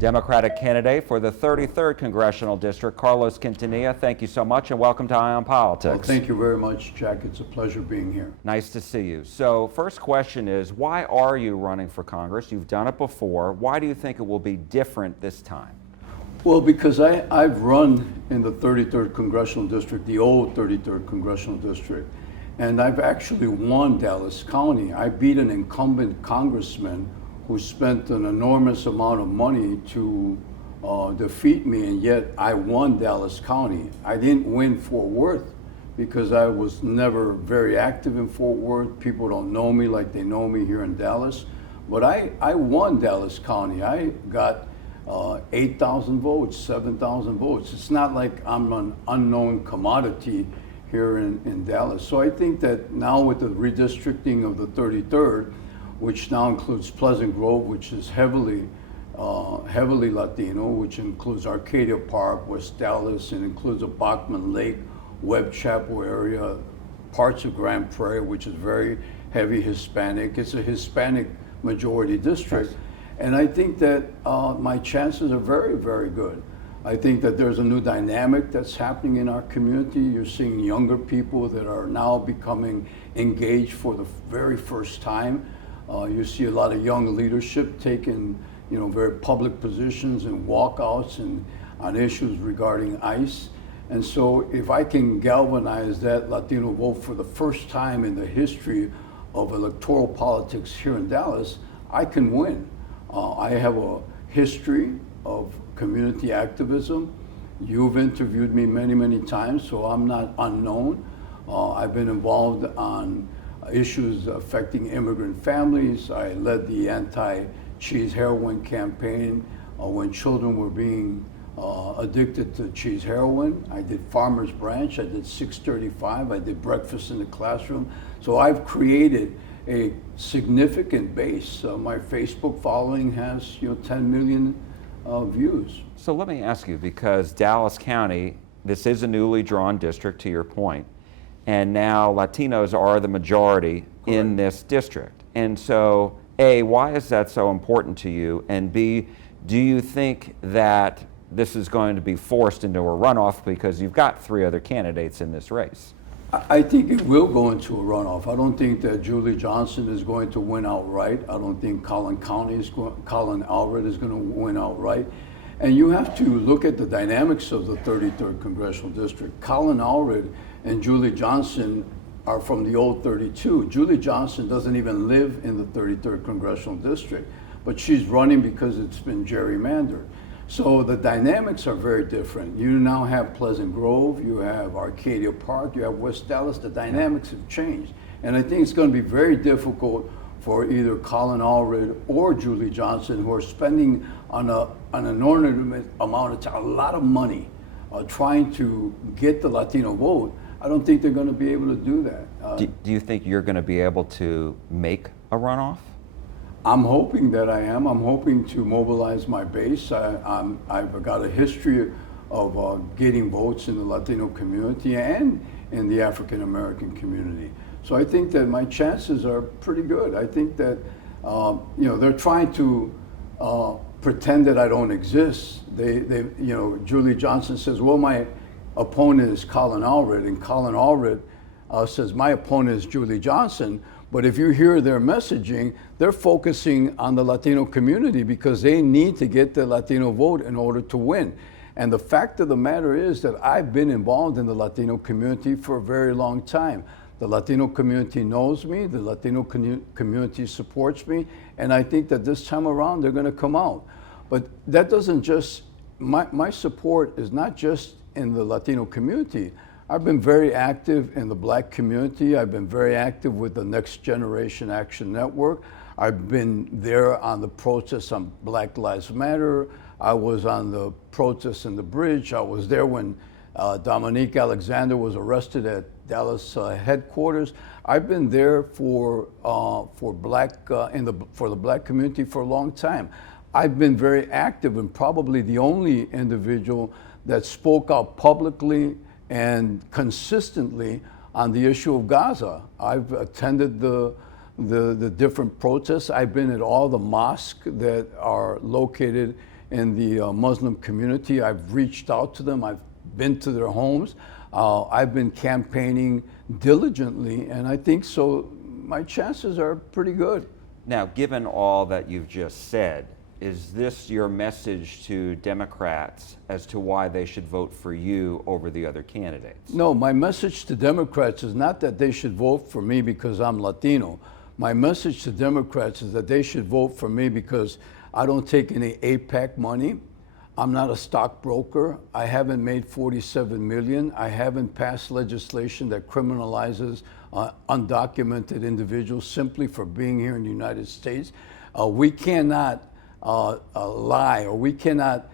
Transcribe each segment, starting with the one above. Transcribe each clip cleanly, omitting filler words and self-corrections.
Democratic candidate for the 33rd Congressional District, Carlos Quintanilla. Thank you so much and welcome to Eye on Politics. Well, thank you very much, Jack. It's a pleasure being here. Nice to see you. So first question is, why are you running for Congress? You've done it before. Why do you think it will be different this time? Well, because I've run in the 33rd Congressional District, the old 33rd Congressional District, and I've actually won Dallas County. I beat an incumbent congressman who spent an enormous amount of money to defeat me, and yet I won Dallas County. I didn't win Fort Worth because I was never very active in Fort Worth. People don't know me like they know me here in Dallas. But I won Dallas County. I got 8,000 votes, 7,000 votes. It's not like I'm an unknown commodity here in Dallas. So I think that now with the redistricting of the 33rd, which now includes Pleasant Grove, which is heavily Latino, which includes Arcadia Park, West Dallas, and includes the Bachman Lake, Webb Chapel area, parts of Grand Prairie, which is very heavy Hispanic. It's a Hispanic majority district. And I think that my chances are very, very good. I think that there's a new dynamic that's happening in our community. You're seeing younger people that are now becoming engaged for the very first time. You see a lot of young leadership taking, very public positions and walkouts and on issues regarding ICE. And so if I can galvanize that Latino vote for the first time in the history of electoral politics here in Dallas, I can win. I have a history of community activism. You've interviewed me many, many times, so I'm not unknown. I've been involved on issues affecting immigrant families. I led the anti-cheese heroin campaign when children were being addicted to cheese heroin. I did Farmers Branch, I did 635, I did Breakfast in the Classroom. So I've created a significant base. My Facebook following has 10 million views. So let me ask you, because Dallas County, this is a newly drawn district to your point, and now Latinos are the majority in this district. And so A, why is that so important to you? And B, do you think that this is going to be forced into a runoff because you've got 3 other candidates in this race? I think it will go into a runoff. I don't think that Julie Johnson is going to win outright. I don't think Colin Allred is going to win outright. And you have to look at the dynamics of the 33rd Congressional District. Colin Allred and Julie Johnson are from the old 32. Julie Johnson doesn't even live in the 33rd Congressional District, but she's running because it's been gerrymandered. So the dynamics are very different. You now have Pleasant Grove, you have Arcadia Park, you have West Dallas. The dynamics have changed. And I think it's going to be very difficult for either Colin Allred or Julie Johnson, who are spending on an inordinate amount of time, a lot of money, trying to get the Latino vote. I don't think they're going to be able to do that. Do you think you're going to be able to make a runoff? I'm hoping that I am. I'm hoping to mobilize my base. I've got a history of getting votes in the Latino community and in the African American community. So I think that my chances are pretty good. I think that they're trying to pretend that I don't exist. Julie Johnson says, well, my opponent is Colin Allred, and Colin Allred says my opponent is Julie Johnson. But if you hear their messaging, they're focusing on the Latino community because they need to get the Latino vote in order to win. And the fact of the matter is that I've been involved in the Latino community for a very long time. The Latino community knows me, the Latino community supports me, and I think that this time around they're going to come out. But that doesn't just, my support is not just in the Latino community. I've been very active in the Black community. I've been very active with the Next Generation Action Network. I've been there on the protests on Black Lives Matter. I was on the protests in the bridge. I was there when Dominique Alexander was arrested at Dallas headquarters. I've been there for the Black community for a long time. I've been very active and probably the only individual that spoke out publicly and consistently on the issue of Gaza. I've attended the different protests. I've been at all the mosques that are located in the Muslim community. I've reached out to them. I've been to their homes. I've been campaigning diligently, and I think so my chances are pretty good. Now, given all that you've just said, is this your message to Democrats as to why they should vote for you over the other candidates? No, my message to Democrats is not that they should vote for me because I'm Latino. My message to Democrats is that they should vote for me because I don't take any APAC money. I'm not a stockbroker. I haven't made $47 million. I haven't passed legislation that criminalizes undocumented individuals simply for being here in the United States. We cannot lie, or we cannot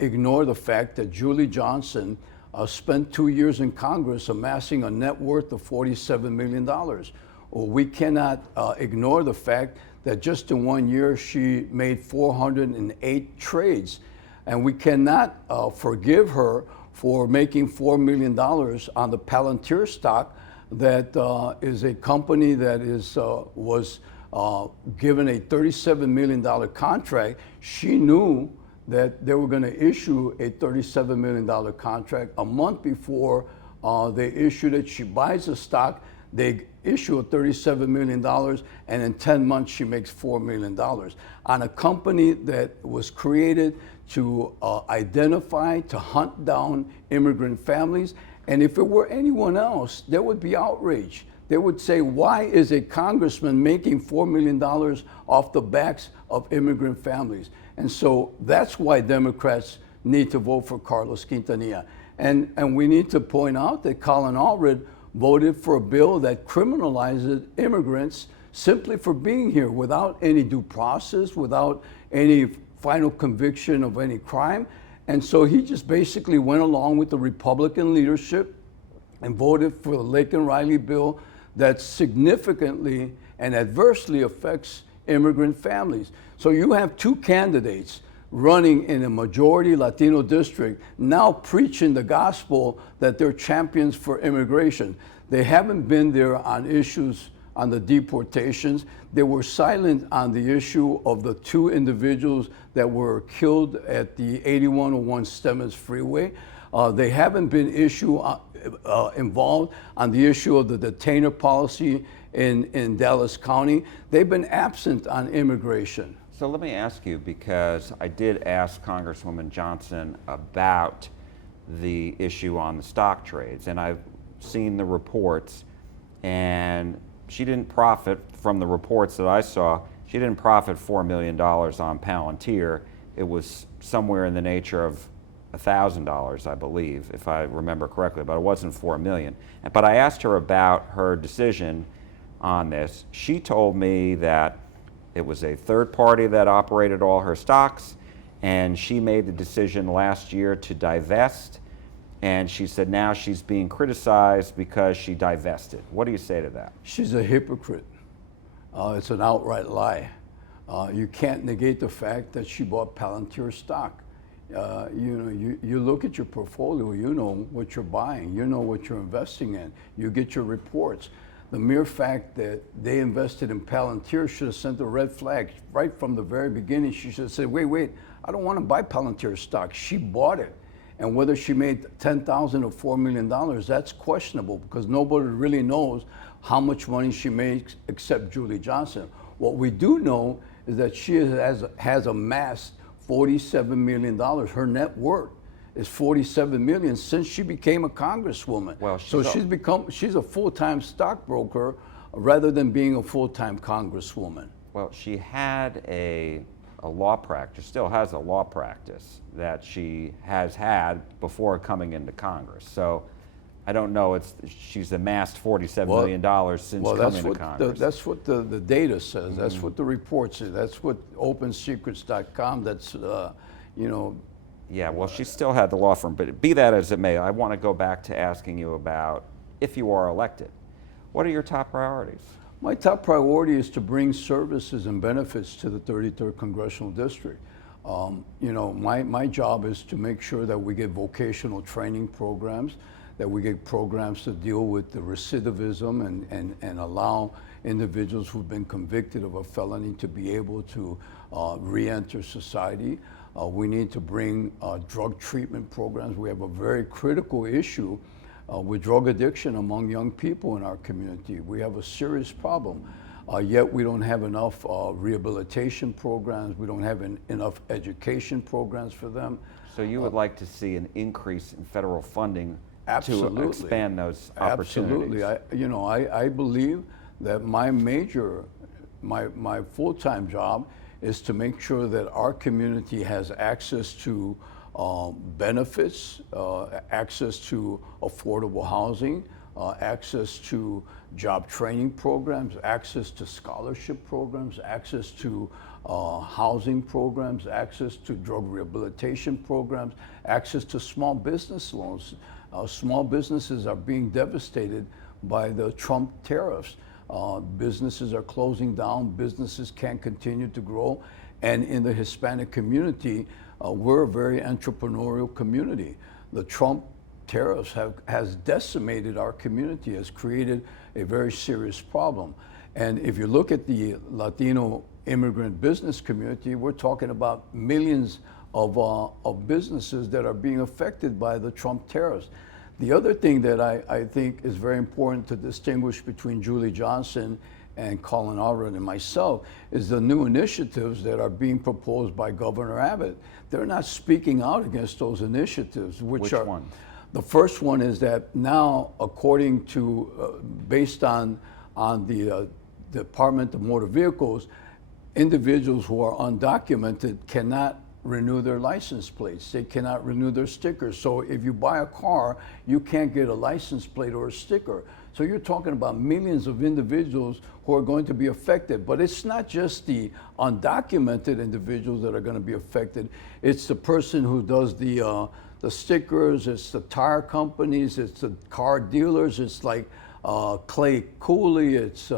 ignore the fact that Julie Johnson spent 2 years in Congress amassing a net worth of $47 million. Or we cannot ignore the fact that just in 1 year she made 408 trades. And we cannot forgive her for making $4 million on the Palantir stock that is a company that was given a $37 million contract. She knew that they were going to issue a $37 million contract a month before they issued it. She buys the stock, they issue a $37 million, and in 10 months she makes $4 million on a company that was created to identify, to hunt down immigrant families. And if it were anyone else, there would be outrage. They would say, why is a congressman making $4 million off the backs of immigrant families? And so that's why Democrats need to vote for Carlos Quintanilla. And we need to point out that Colin Allred voted for a bill that criminalizes immigrants simply for being here without any due process, without any final conviction of any crime. And so he just basically went along with the Republican leadership and voted for the Laken Riley bill that significantly and adversely affects immigrant families. So you have two candidates running in a majority Latino district now preaching the gospel that they're champions for immigration. They haven't been there on issues on the deportations. They were silent on the issue of the two individuals that were killed at the 8101 Stemmons Freeway. They haven't been involved on the issue of the detainer policy in Dallas County. They've been absent on immigration. So let me ask you, because I did ask Congresswoman Johnson about the issue on the stock trades, and I've seen the reports, and she didn't profit from the reports that I saw. She didn't profit $4 million on Palantir. It was somewhere in the nature of $1,000, I believe, if I remember correctly, but it wasn't $4 million. But I asked her about her decision on this. She told me that it was a third party that operated all her stocks, and she made the decision last year to divest, and she said now she's being criticized because she divested. What do you say to that? She's a hypocrite. It's an outright lie. You can't negate the fact that she bought Palantir stock. You look at your portfolio, you know what you're buying, you know what you're investing in, you get your reports. The mere fact that they invested in Palantir should have sent a red flag right from the very beginning. She should have said, wait, I don't want to buy Palantir stock. She bought it. And whether she made $10,000 or $4 million, that's questionable because nobody really knows how much money she makes except Julie Johnson. What we do know is that she has amassed $47 million. Her net worth is $47 million since she became a congresswoman. Well, she's a full-time stockbroker rather than being a full-time congresswoman. Well, she had a law practice, still has a law practice that she has had before coming into Congress. So I don't know, she's amassed $47 million since coming to Congress. That's what the data says. Mm-hmm. That's what the report says. That's what OpenSecrets.com, that's, Yeah, well, she still had the law firm, but be that as it may, I want to go back to asking you about, if you are elected, what are your top priorities? My top priority is to bring services and benefits to the 33rd Congressional District. My job is to make sure that we get vocational training programs, that we get programs to deal with the recidivism and allow individuals who've been convicted of a felony to be able to re-enter society. We need to bring drug treatment programs. We have a very critical issue with drug addiction among young people in our community. We have a serious problem. Yet we don't have enough rehabilitation programs. We don't have enough education programs for them. So you would like to see an increase in federal funding Absolutely. to expand those opportunities? Absolutely. I believe that my full-time job is to make sure that our community has access to benefits, access to affordable housing, access to job training programs, access to scholarship programs, access to housing programs, access to drug rehabilitation programs, access to small business loans. Small businesses are being devastated by the Trump tariffs. Businesses are closing down, businesses can't continue to grow, and in the Hispanic community, we're a very entrepreneurial community. The Trump tariffs has decimated our community, has created a very serious problem. And if you look at the Latino immigrant business community, we're talking about millions of businesses that are being affected by the Trump tariffs. The other thing that I think is very important to distinguish between Julie Johnson and Colin Allred and myself is the new initiatives that are being proposed by Governor Abbott. They're not speaking out against those initiatives. Which are one? The first one is that now, according to, based on the Department of Motor Vehicles, individuals who are undocumented cannot renew their license plates. They cannot renew their stickers. So if you buy a car, you can't get a license plate or a sticker. So you're talking about millions of individuals who are going to be affected. But it's not just the undocumented individuals that are going to be affected. It's the person who does the stickers, it's the tire companies, it's the car dealers, it's like Clay Cooley, it's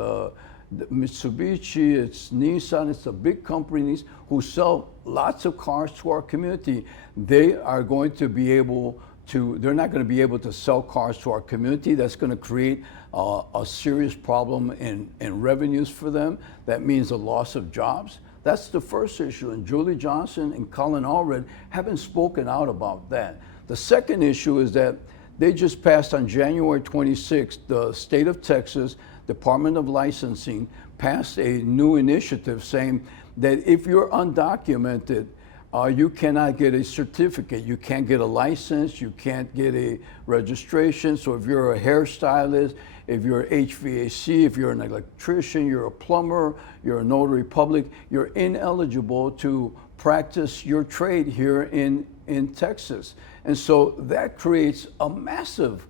Mitsubishi, it's Nissan, it's the big companies who sell lots of cars to our community. They are going to be able to, they're not going to be able to sell cars to our community. That's going to create a serious problem in revenues for them. That means a loss of jobs. That's the first issue, and Julie Johnson and Colin Allred haven't spoken out about that. The second issue is that they just passed on January 26th, the state of Texas Department of Licensing passed a new initiative saying that if you're undocumented, you cannot get a certificate. You can't get a license. You can't get a registration. So if you're a hairstylist, if you're HVAC, if you're an electrician, you're a plumber, you're a notary public, you're ineligible to practice your trade here in Texas. And so that creates a massive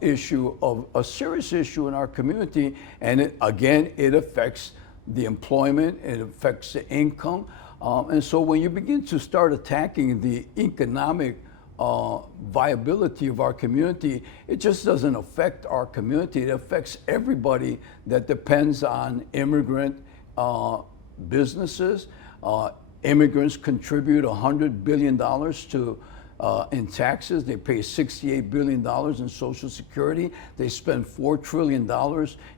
issue, of a serious issue in our community. And it affects the employment, it affects the income. And so when you begin to start attacking the economic viability of our community, it just doesn't affect our community. It affects everybody that depends on immigrant businesses. Immigrants contribute $100 billion to in taxes. They pay $68 billion in Social Security. They spend $4 trillion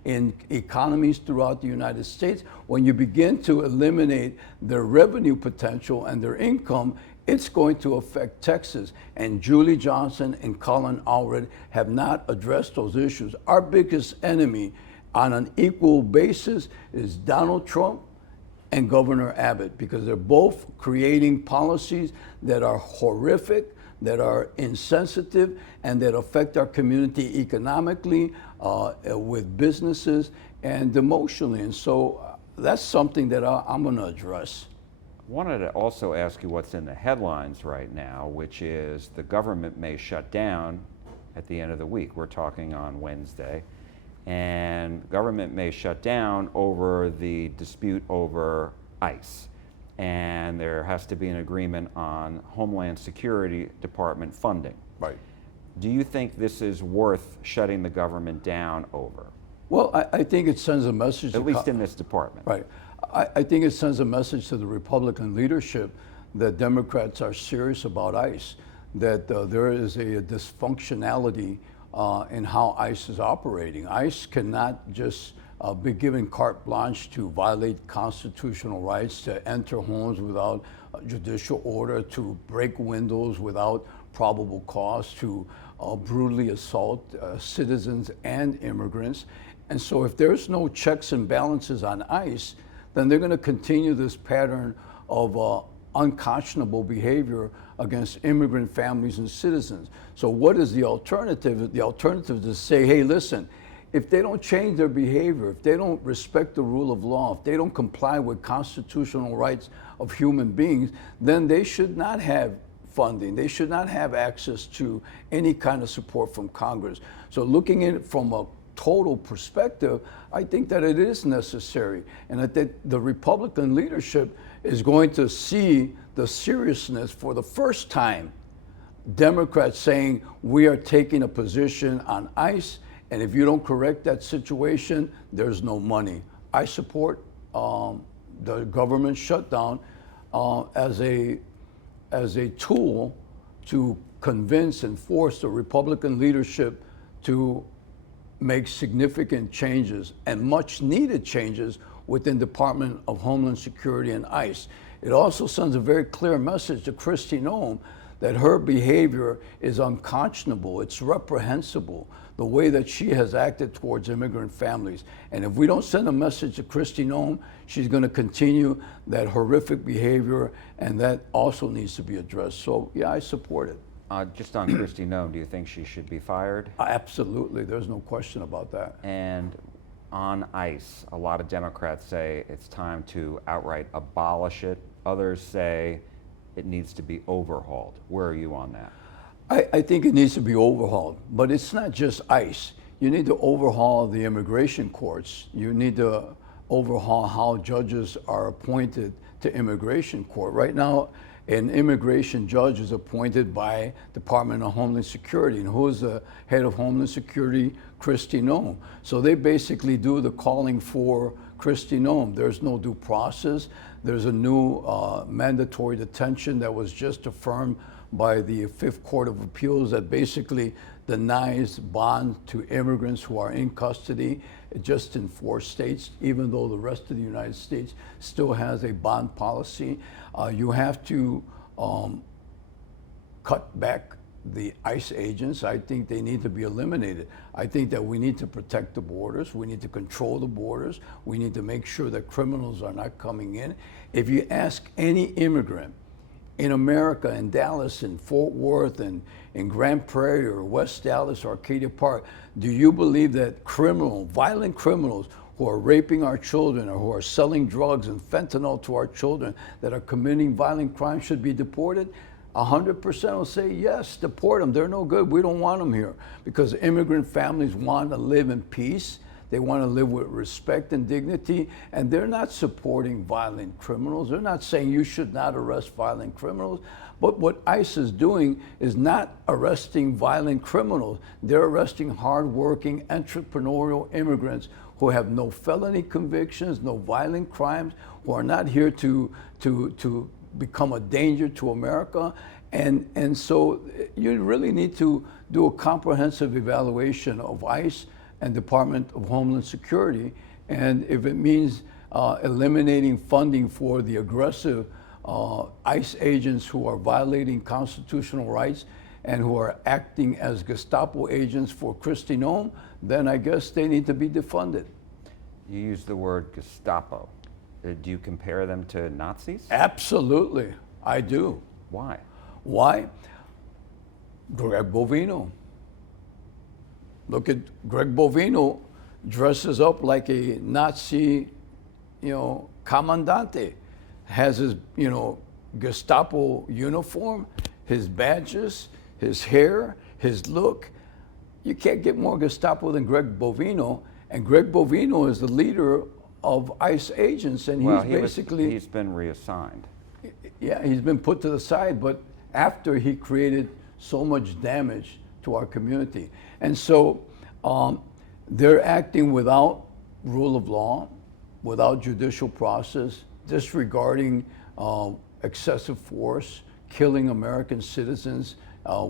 in economies throughout the United States. When you begin to eliminate their revenue potential and their income, it's going to affect Texas. And Julie Johnson and Colin Allred have not addressed those issues. Our biggest enemy on an equal basis is Donald Trump and Governor Abbott, because they're both creating policies that are horrific, that are insensitive, and that affect our community economically, with businesses, and emotionally. And so that's something that I'm going to address. I wanted to also ask you what's in the headlines right now, which is the government may shut down at the end of the week. We're talking on Wednesday. And government may shut down over the dispute over ICE. And there has to be an agreement on Homeland Security Department funding. Right. Do you think this is worth shutting the government down over? Well, I think it sends a message. At least in this department. Right. I think it sends a message to the Republican leadership that Democrats are serious about ICE, that there is a dysfunctionality in how ICE is operating. ICE cannot just be given carte blanche to violate constitutional rights, to enter homes without a judicial order, to break windows without probable cause, to brutally assault citizens and immigrants. And so if there's no checks and balances on ICE, then they're going to continue this pattern of unconscionable behavior against immigrant families and citizens. So what is the alternative? The alternative is to say, hey, listen, if they don't change their behavior, if they don't respect the rule of law, if they don't comply with constitutional rights of human beings, then they should not have funding. They should not have access to any kind of support from Congress. So looking at it from a total perspective, I think that it is necessary, and that the Republican leadership is going to see the seriousness for the first time. Democrats saying we are taking a position on ICE, and if you don't correct that situation, there's no money. I support the government shutdown as a tool to convince and force the Republican leadership to make significant changes and much needed changes within Department of Homeland Security and ICE. It also sends a very clear message to Kristi Noem that her behavior is unconscionable, it's reprehensible, the way that she has acted towards immigrant families. And if we don't send a message to Kristi Noem, she's going to continue that horrific behavior, and that also needs to be addressed. So yeah, I support it. Just on Kristi Noem, do you think she should be fired? Absolutely, there's no question about that. And on ICE, a lot of Democrats say it's time to outright abolish it. Others say it needs to be overhauled. Where are you on that? I think it needs to be overhauled, but it's not just ICE. You need to overhaul the immigration courts. You need to overhaul how judges are appointed to immigration court. Right now, an immigration judge is appointed by Department of Homeland Security. And who is the head of Homeland Security? Kristi Noem. So they basically do the calling for Kristi Noem. There's no due process. There's a new mandatory detention that was just affirmed by the Fifth Court of Appeals that basically denies bond to immigrants who are in custody just in 4 states, even though the rest of the United States still has a bond policy. You have to cut back the ICE agents. I think they need to be eliminated. I think that we need to protect the borders. We need to control the borders. We need to make sure that criminals are not coming in. If you ask any immigrant in America, in Dallas, in Fort Worth, and in Grand Prairie, or West Dallas, or Arcadia Park, do you believe that violent criminals who are raping our children, or who are selling drugs and fentanyl to our children, that are committing violent crimes, should be deported? 100% will say yes, deport them. They're no good. We don't want them here. Because immigrant families want to live in peace. They want to live with respect and dignity, and they're not supporting violent criminals. They're not saying you should not arrest violent criminals. But what ICE is doing is not arresting violent criminals. They're arresting hardworking, entrepreneurial immigrants who have no felony convictions, no violent crimes, who are not here to become a danger to America. And so you really need to do a comprehensive evaluation of ICE and Department of Homeland Security. And if it means eliminating funding for the aggressive ICE agents who are violating constitutional rights and who are acting as Gestapo agents for Kristi Noem, then I guess they need to be defunded. You use the word Gestapo. Do you compare them to Nazis? Absolutely, I do. Why? Why? Greg Bovino. Look at Greg Bovino, dresses up like a Nazi, commandante, has his, Gestapo uniform, his badges, his hair, his look. You can't get more Gestapo than Greg Bovino, and Greg Bovino is the leader of ICE agents, and he's been reassigned. Yeah, he's been put to the side, but after he created so much damage to our community. And so they're acting without rule of law, without judicial process, disregarding excessive force, killing American citizens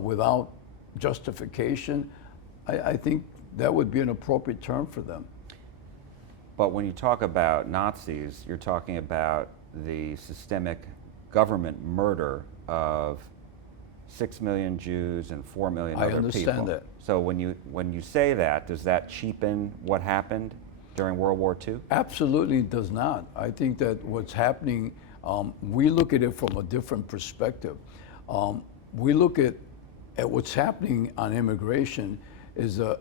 without justification. I think that would be an appropriate term for them. But when you talk about Nazis, you're talking about the systemic government murder of 6 million Jews and 4 million I other understand people. that. So when you say that, does that cheapen what happened during World War II? Absolutely does not. I think that what's happening, we look at it from a different perspective. We look at what's happening on immigration is a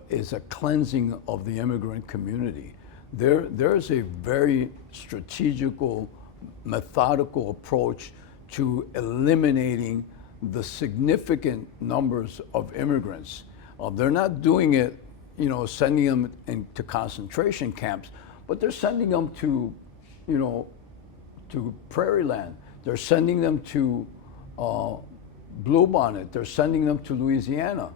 cleansing of the immigrant community. There's a very strategical, methodical approach to eliminating the significant numbers of immigrants. They're not doing it, sending them into concentration camps, but they're sending them to, to prairie land. They're sending them to Bluebonnet. They're sending them to Louisiana.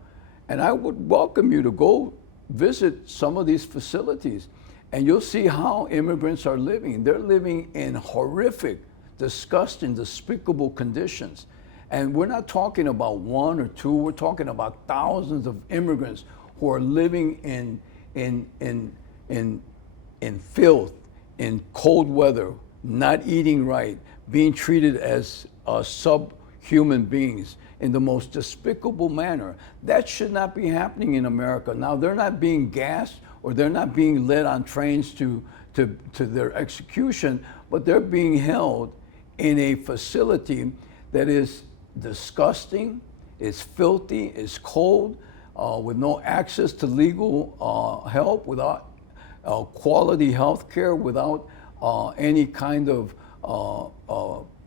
And I would welcome you to go visit some of these facilities, and you'll see how immigrants are living. They're living in horrific, disgusting, despicable conditions. And we're not talking about one or two, we're talking about thousands of immigrants who are living in filth, in cold weather, not eating right, being treated as subhuman beings in the most despicable manner. That should not be happening in America. Now, they're not being gassed or they're not being led on trains to their execution, but they're being held in a facility that is disgusting, is filthy, is cold, with no access to legal help, without quality health care, without any kind of,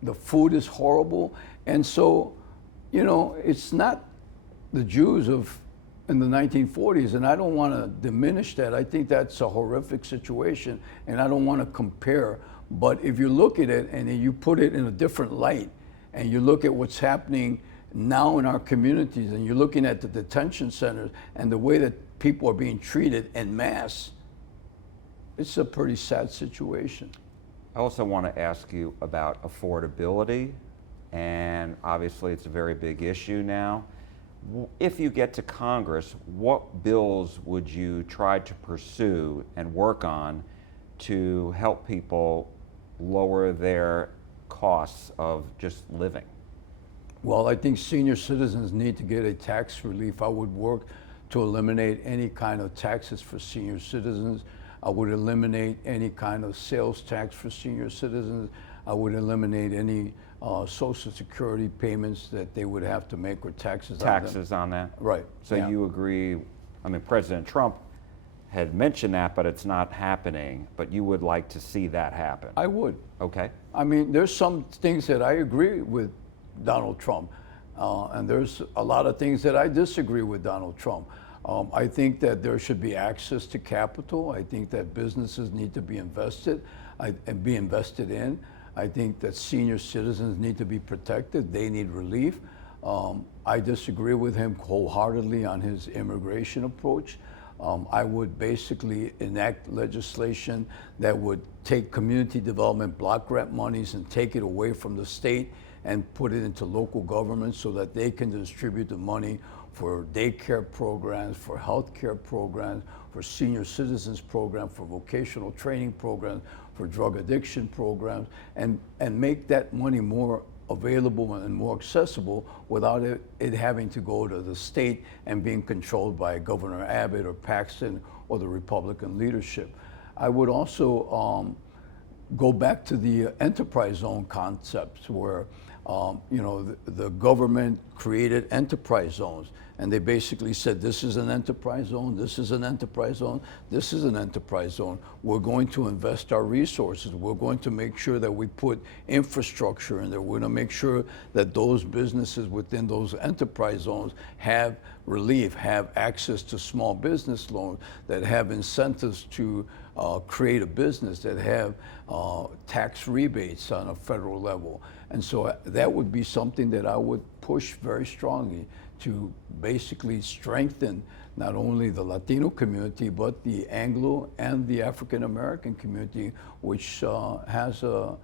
the food is horrible. And so, it's not the Jews in the 1940s, and I don't want to diminish that. I think that's a horrific situation, and I don't want to compare. But if you look at it and you put it in a different light, and you look at what's happening now in our communities, and you're looking at the detention centers and the way that people are being treated en masse, it's a pretty sad situation. I also want to ask you about affordability, and obviously it's a very big issue now. If you get to Congress, what bills would you try to pursue and work on to help people lower their costs of just living? Well, I think senior citizens need to get a tax relief. I would work to eliminate any kind of taxes for senior citizens. I would eliminate any kind of sales tax for senior citizens. I would eliminate any Social Security payments that they would have to make, or taxes on that? Right. So yeah. You agree, President Trump had mentioned that, but it's not happening, but you would like to see that happen? I would. Okay. There's some things that I agree with Donald Trump, and there's a lot of things that I disagree with Donald Trump. I think that there should be access to capital. I think that businesses need to be invested and be invested in. I think that senior citizens need to be protected. They need relief. I disagree with him wholeheartedly on his immigration approach. I would basically enact legislation that would take community development block grant monies and take it away from the state and put it into local governments so that they can distribute the money for daycare programs, for healthcare programs, for senior citizens programs, for vocational training programs, for drug addiction programs, and make that money more available and more accessible without it having to go to the state and being controlled by Governor Abbott or Paxton or the Republican leadership. I would also go back to the enterprise zone concepts where the government created enterprise zones, and they basically said, this is an enterprise zone, this is an enterprise zone, this is an enterprise zone. We're going to invest our resources. We're going to make sure that we put infrastructure in there. We're going to make sure that those businesses within those enterprise zones have relief, have access to small business loans, that have incentives to create a business, that have tax rebates on a federal level. And so that would be something that I would push very strongly to basically strengthen not only the Latino community, but the Anglo and the African American community, which has a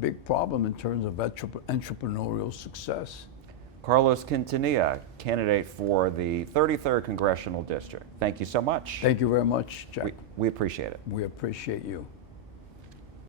big problem in terms of entrepreneurial success. Carlos Quintanilla, candidate for the 33rd Congressional District. Thank you so much. Thank you very much, Jack. We appreciate it. We appreciate you.